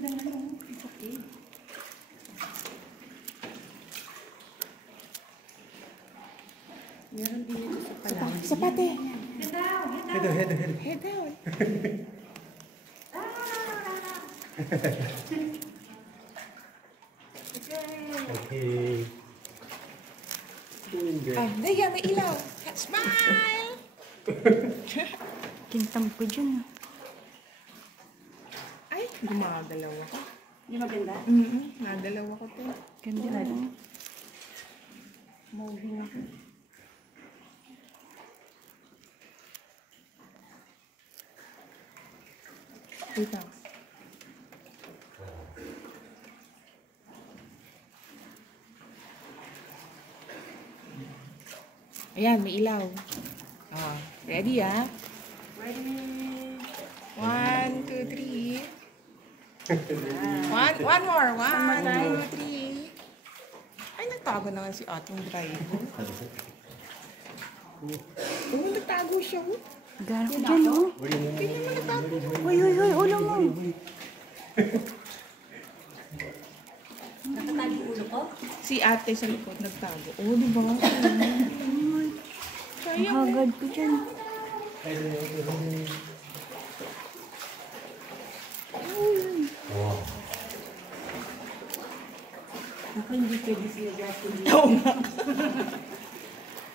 ganda na lang. It's okay. Meron din ito sa Palawan. Sapate. Head down. Head down. Okay. Doing good. Ah, Naya, may ilaw. Smile! Kintam ko dyan. Ay, gumagalaw ako. Hindi maganda? Nagalaw ako to. Ganda na. Moving ako. Wait lang. Ayan, may ilaw. Ah, ready ah? Ready? 1, 2, 3. One more. 1, 2, 3. Ay, nagtago naman si ating driver. Oo, nagtago siya. Oh. Gara ko dyan, oh. Tingnan mo nagtago. Uy, ulo mo. Nakatago ulo ko? Si ate sa likod nagtago. Oh, di ba? Ang hagad ko dyan. Wow. Ako hindi pwede sila Justin. Oo nga.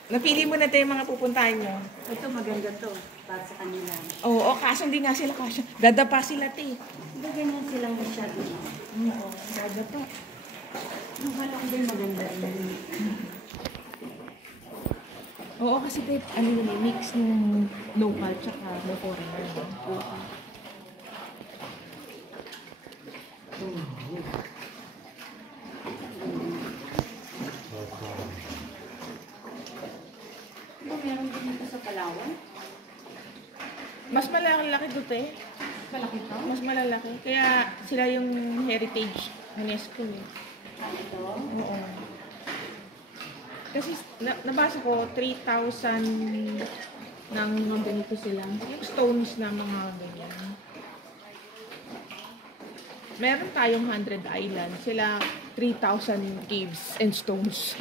Napili mo na tayo yung mga pupuntahan nyo. Ito maganda to. Para sa kanila. Oo, kaso hindi nga sila kasya. Dadapa sila, te. Hindi ganyan silang masyado. Oo, dadapa. Yung halong din maganda rin. Oo, kasi te, ano yun eh, mix ng local tsaka ng foreigner. No? Oo. Diba meron din dito sa Palawan? Mas malalaki doon, te. Malaki to? Mas malalaki. Kaya sila yung heritage UNESCO eh. Ito? Oo. Kasi nabasa ko, 3,000 ng mga ganito sila. Yung stones na mga ganyan. Meron tayong 100 island. Sila 3,000 caves and stones.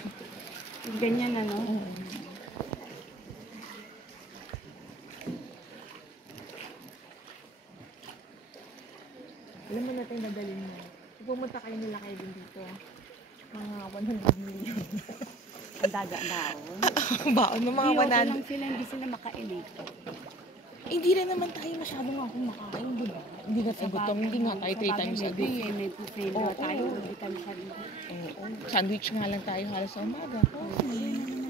Ganyan ano? Alam mo natin dadalhin mo. Kung pumunta kayo nila kayo din dito, mga 100 million. Ang daga baon. Baon ng mga Hindi, okay 100. lang sila, hindi sila makain eh. Hindi rin naman tayo masyadong ako makain, di ba? Hindi nga tayo gutom, hindi nga tayo 3 times a day. May puprendo Oo. tayo, hindi tayo masyadong. Oo. Sandwich nga lang tayo halos sa umaga. Okay.